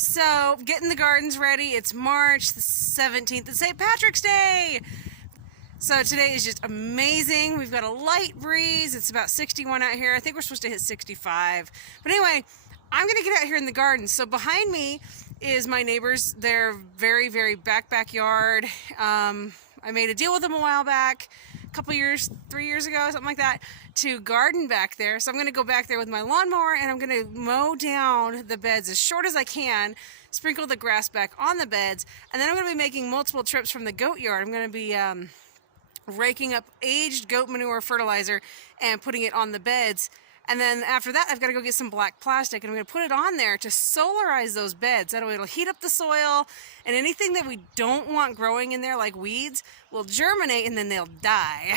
So, getting the gardens ready. It's March the 17th. It's St. Patrick's Day. So today is just amazing. We've got a light breeze. It's about 61 out here. I think we're supposed to hit 65. But anyway, I'm going to get out here in the garden. So behind me is my neighbors. They're very, very backyard. I made a deal with them a while back, a couple years, 3 years ago, something like that, to garden back there. So I'm going to go back there with my lawnmower and I'm going to mow down the beds as short as I can, sprinkle the grass back on the beds, and then I'm going to be making multiple trips from the goat yard. I'm going to be raking up aged goat manure fertilizer and putting it on the beds. And then after that, I've got to go get some black plastic and I'm going to put it on there to solarize those beds. That way it'll heat up the soil, and anything that we don't want growing in there, like weeds, will germinate and then they'll die.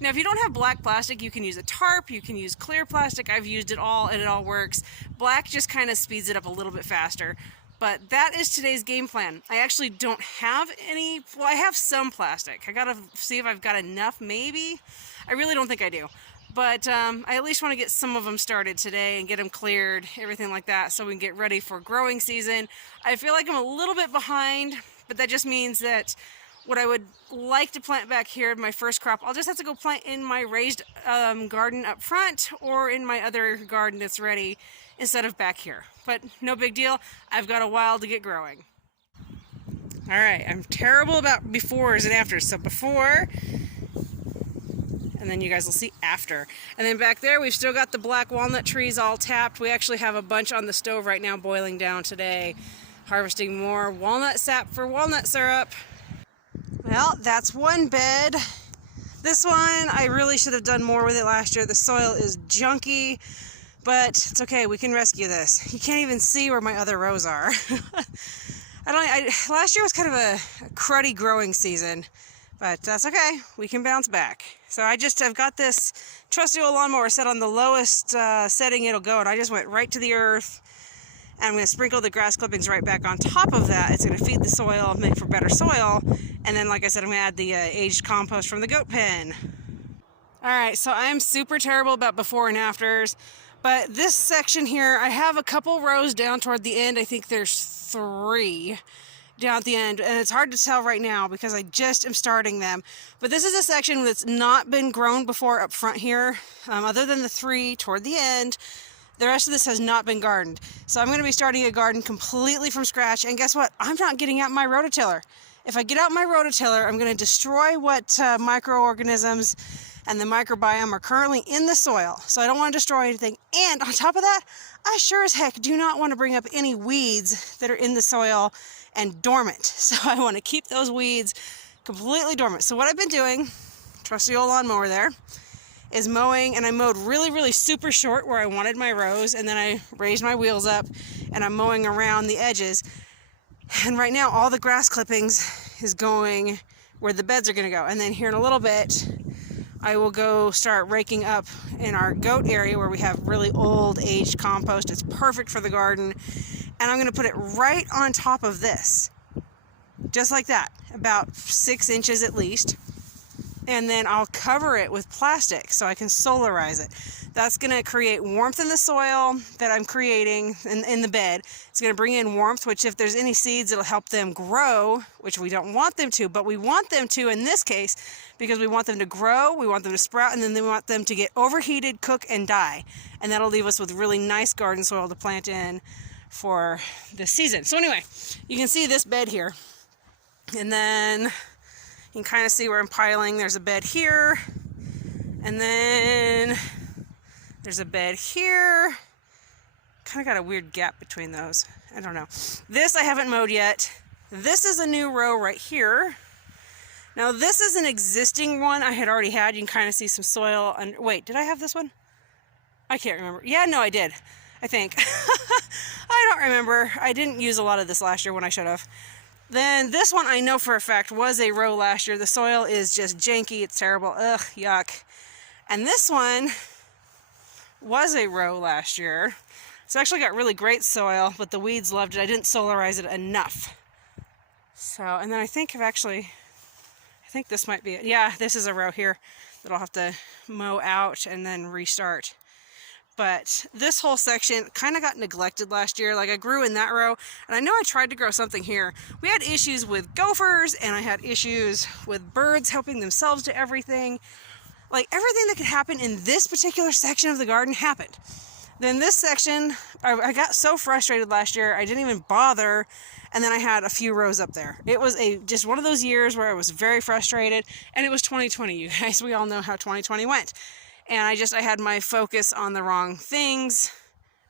Now, if you don't have black plastic, you can use a tarp, you can use clear plastic. I've used it all and it all works. Black just kind of speeds it up a little bit faster. But that is today's game plan. I actually don't have any, well, I have some plastic. I gotta see if I've got enough, maybe. I really don't think I do. But I at least want to get some of them started today and get them cleared, everything like that, so we can get ready for growing season. I feel like I'm a little bit behind, but that just means that what I would like to plant back here, my first crop, I'll just have to go plant in my raised garden up front or in my other garden that's ready instead of back here. But no big deal. I've got a while to get growing. All right, I'm terrible about befores and afters. So before, and then you guys will see after. And then back there, we've still got the black walnut trees all tapped. We actually have a bunch on the stove right now boiling down today, harvesting more walnut sap for walnut syrup. Well, that's one bed. This one, I really should have done more with it last year. The soil is junky, but it's okay. We can rescue this. You can't even see where my other rows are. Last year was kind of a cruddy growing season, but that's okay. We can bounce back. So I've got this trusty old lawnmower set on the lowest setting it'll go, and I just went right to the earth. And I'm going to sprinkle the grass clippings right back on top of that. It's going to feed the soil, make for better soil. And then, like I said, I'm going to add the aged compost from the goat pen. All right, so I'm super terrible about before and afters. But this section here, I have a couple rows down toward the end. I think there's 3 down at the end. And it's hard to tell right now because I just am starting them. But this is a section that's not been grown before up front here. Other than the 3 toward the end, the rest of this has not been gardened. So I'm going to be starting a garden completely from scratch. And guess what? I'm not getting out my rototiller. If I get out my rototiller, I'm going to destroy what microorganisms and the microbiome are currently in the soil. So I don't want to destroy anything. And on top of that, I sure as heck do not want to bring up any weeds that are in the soil and dormant. So I want to keep those weeds completely dormant. So what I've been doing, trusty old lawnmower there, is mowing, and I mowed really, really super short where I wanted my rows, and then I raised my wheels up and I'm mowing around the edges. And right now all the grass clippings is going where the beds are going to go. And then here in a little bit I will go start raking up in our goat area where we have really old aged compost. It's perfect for the garden, and I'm going to put it right on top of this, just like that, about 6 inches at least. And then I'll cover it with plastic so I can solarize it. That's going to create warmth in the soil that I'm creating in the bed. It's going to bring in warmth, which if there's any seeds, it'll help them grow, which we don't want them to, but we want them to in this case because we want them to grow, we want them to sprout, and then we want them to get overheated, cook, and die. And that'll leave us with really nice garden soil to plant in for this season. So anyway, you can see this bed here. And then you can kind of see where I'm piling. There's a bed here, and then there's a bed here. Kind of got a weird gap between those. I don't know. This I haven't mowed yet. This is a new row right here. Now this is an existing one I had already had. You can kind of see some soil. Wait, did I have this one? I can't remember. Yeah, no, I did. I think. I don't remember. I didn't use a lot of this last year when I should have. Then this one I know for a fact was a row last year. The soil is just janky. It's terrible. Ugh, yuck. And this one was a row last year. It's actually got really great soil, but the weeds loved it. I didn't solarize it enough. So, and then I think this might be it. Yeah, this is a row here that I'll have to mow out and then restart. But this whole section kind of got neglected last year. Like I grew in that row, and I know I tried to grow something here. We had issues with gophers, and I had issues with birds helping themselves to everything. Like everything that could happen in this particular section of the garden happened. Then this section, I got so frustrated last year, I didn't even bother, and then I had a few rows up there. It was just one of those years where I was very frustrated, and it was 2020, you guys. We all know how 2020 went. And I had my focus on the wrong things.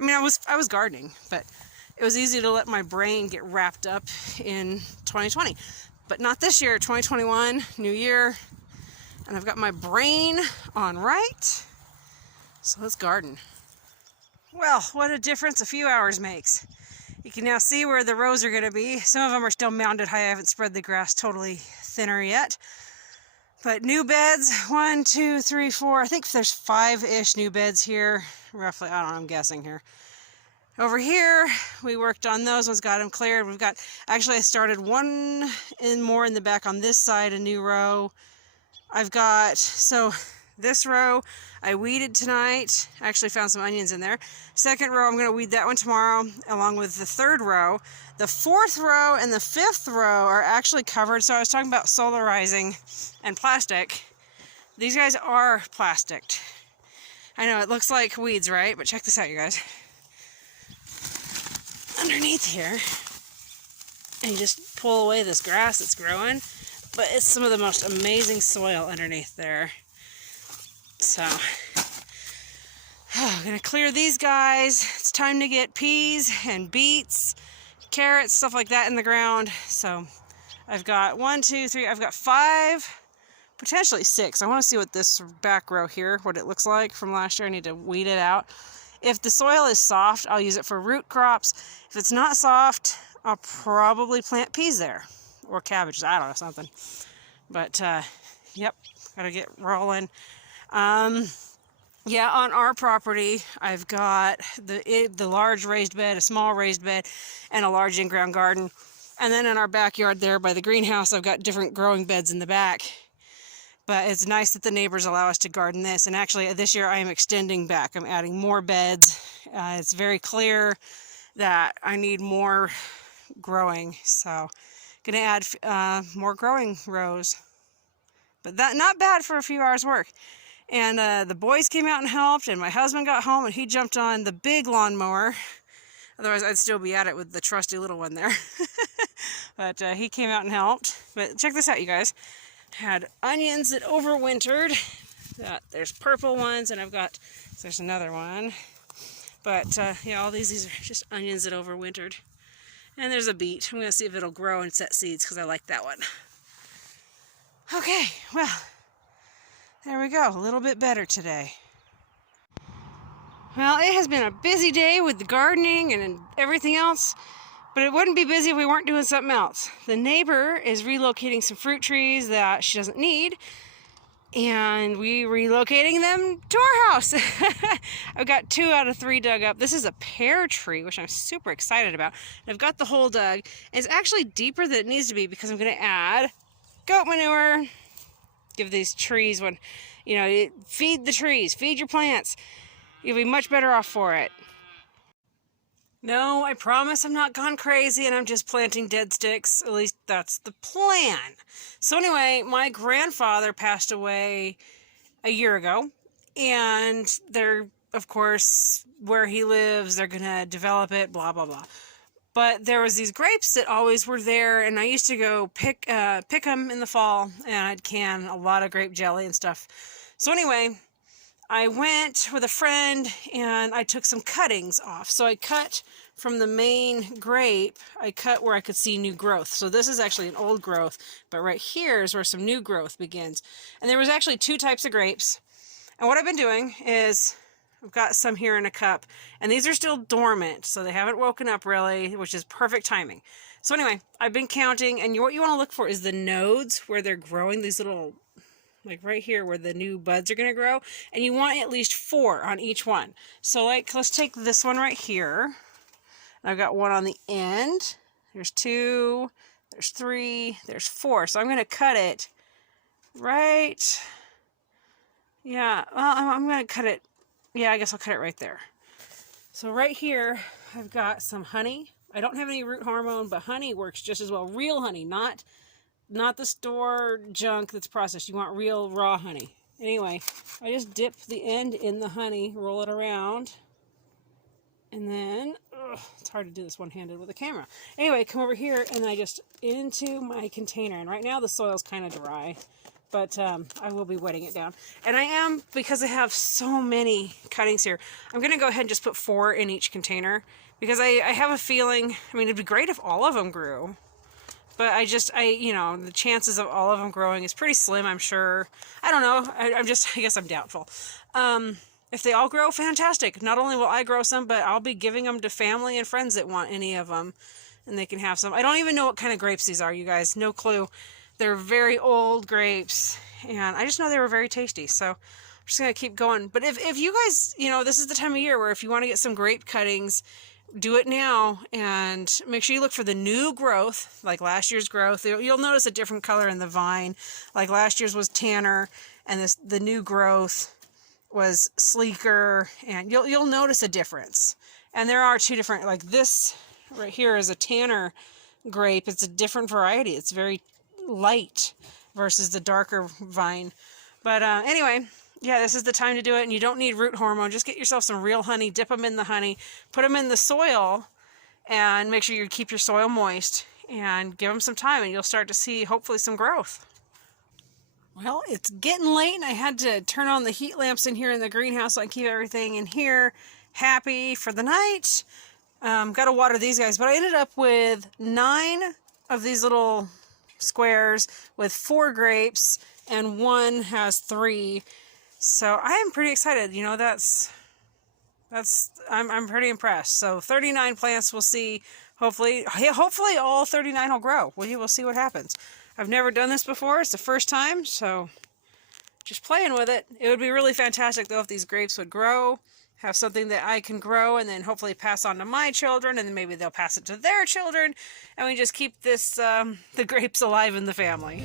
I mean, I was gardening, but it was easy to let my brain get wrapped up in 2020. But not this year, 2021, new year, and I've got my brain on right. So let's garden. Well, what a difference a few hours makes. You can now see where the rows are going to be. Some of them are still mounded high. I haven't spread the grass totally thinner yet. But new beds, 1, 2, 3, 4. I think there's 5-ish new beds here. Roughly, I don't know, I'm guessing here. Over here, we worked on those ones, got them cleared. Actually I started one more in the back on this side, a new row. So this row, I weeded tonight. I actually found some onions in there. Second row, I'm going to weed that one tomorrow, along with the third row. The fourth row and the fifth row are actually covered. So I was talking about solarizing and plastic. These guys are plasticked. I know it looks like weeds, right? But check this out, you guys. Underneath here, and you just pull away this grass that's growing, but it's some of the most amazing soil underneath there. So I'm gonna clear these guys. It's time to get peas and beets, carrots, stuff like that in the ground. So I've got 1, 2, 3, I've got 5, potentially 6. I want to see what this back row here, what it looks like from last year. I need to weed it out. If the soil is soft, I'll use it for root crops. If it's not soft, I'll probably plant peas there, or cabbages, I don't know, something. But yep, gotta get rolling. Yeah, on our property, I've got the large raised bed, a small raised bed, and a large in-ground garden. And then in our backyard there by the greenhouse, I've got different growing beds in the back. But it's nice that the neighbors allow us to garden this. And actually, this year I am extending back. I'm adding more beds. It's very clear that I need more growing. So, gonna add more growing rows. But that not bad for a few hours work. And the boys came out and helped, and my husband got home and he jumped on the big lawnmower. Otherwise, I'd still be at it with the trusty little one there. But he came out and helped. But check this out, you guys. Had onions that overwintered. There's purple ones, and there's another one. But yeah, all these are just onions that overwintered. And there's a beet. I'm going to see if it'll grow and set seeds because I like that one. Okay, well, there we go. A little bit better today. Well, it has been a busy day with the gardening and everything else. But it wouldn't be busy if we weren't doing something else. The neighbor is relocating some fruit trees that she doesn't need, and we're relocating them to our house. I've got 2 out of 3 dug up. This is a pear tree, which I'm super excited about. I've got the hole dug. It's actually deeper than it needs to be because I'm going to add goat manure. Give these trees feed the trees, feed your plants. You'll be much better off for it. No, I promise I'm not gone crazy and I'm just planting dead sticks. At least that's the plan. So anyway, my grandfather passed away a year ago. And they're, of course, where he lives, they're going to develop it, blah, blah, blah. But there was these grapes that always were there. And I used to go pick them in the fall. And I'd can a lot of grape jelly and stuff. So anyway, I went with a friend and I took some cuttings off. So I cut from the main grape, I cut where I could see new growth. So this is actually an old growth, but right here is where some new growth begins. And there was actually 2 types of grapes. And what I've been doing is I've got some here in a cup, and these are still dormant, so they haven't woken up really, which is perfect timing. So anyway, I've been counting, and what you want to look for is the nodes where they're growing, these little, like right here where the new buds are going to grow, and you want at least 4 on each one. So let's take this one right here. I've got 1 on the end. There's 2, there's 3, there's 4. So I'm going to cut it right, yeah, well, I'm going to cut it Yeah, I guess I'll cut it right there. So right here, I've got some honey. I don't have any root hormone, but honey works just as well. Real honey, not the store junk that's processed. You want real raw honey. Anyway, I just dip the end in the honey, roll it around, and then, it's hard to do this one-handed with a camera. Anyway, come over here, and I just into my container. And right now the soil's kind of dry, but I will be wetting it down. And I am, because I have so many cuttings here, I'm going to go ahead and just put 4 in each container, because I have a feeling, I mean, it'd be great if all of them grew. But you know, the chances of all of them growing is pretty slim, I'm sure. I don't know. I guess I'm doubtful. If they all grow, fantastic. Not only will I grow some, but I'll be giving them to family and friends that want any of them, and they can have some. I don't even know what kind of grapes these are, you guys. No clue. They're very old grapes, and I just know they were very tasty. So I'm just going to keep going. But if you guys, you know, this is the time of year where if you want to get some grape cuttings, do it now, and make sure you look for the new growth, like last year's growth. You'll notice a different color in the vine. Like last year's was tanner, and the new growth was sleeker, and you'll notice a difference. And there are 2 different, like this right here is a tanner grape. It's a different variety. It's very light versus the darker vine. But anyway, yeah, this is the time to do it, and you don't need root hormone. Just get yourself some real honey, dip them in the honey, put them in the soil, and make sure you keep your soil moist, and give them some time, and you'll start to see, hopefully, some growth. Well, it's getting late, and I had to turn on the heat lamps in here in the greenhouse so I can keep everything in here happy for the night. Got to water these guys, but I ended up with 9 of these little squares with 4 grapes, and 1 has 3. So I am pretty excited. You know, I'm pretty impressed. So 39 plants, we'll see. Hopefully all 39 will grow. We'll see what happens. I've never done this before. It's the first time, so just playing with it. It would be really fantastic though if these grapes would grow, have something that I can grow, and then hopefully pass on to my children, and then maybe they'll pass it to their children, and we just keep this the grapes alive in the family.